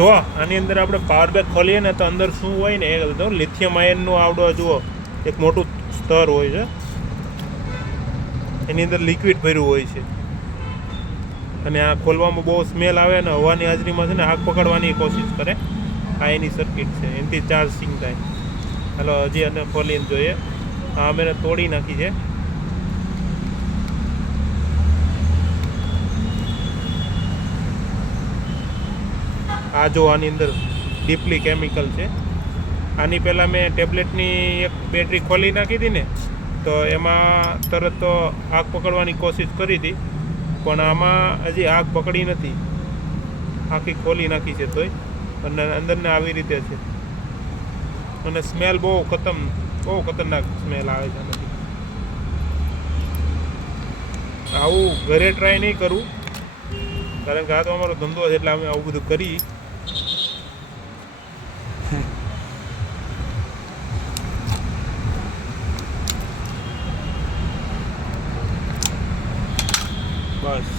જો આની અંદર આપણે પાવર બેગ ખોલીએ ને તો અંદર શું હોય ને એ તો લિથિયમ આયનનું આવડો જુઓ એક મોટું સ્તર હોય છે, એની અંદર લિક્વિડ ભર્યું હોય છે અને આ ખોલવામાં બહુ સ્મેલ આવે ને હવાની હાજરીમાં છે ને આગ પકડવાની કોશિશ કરે. આ એની સર્કિટ છે, એનાથી ચાર્જિંગ થાય. ચાલો હજી અને ખોલીને જોઈએ. આ અમે તોડી નાખી છે. આ જો આની અંદર ડીપલી કેમિકલ છે. આની પહેલાં મેં ટેબ્લેટની એક બેટરી ખોલી નાખી હતી ને તો એમાં તરત તો આગ પકડવાની કોશિશ કરી હતી, પણ આમાં હજી આગ પકડી નથી. આખી ખોલી નાખી છે તોય, અને અંદરને આવી રીતે છે. અને સ્મેલ બહુ ખતરનાક સ્મેલ આવે છે આનાથી. આવું ઘરે ટ્રાય નહીં કરવું, કારણ કે આ તો અમારો ધંધો છે એટલે અમે આવું બધું કરી. બસ.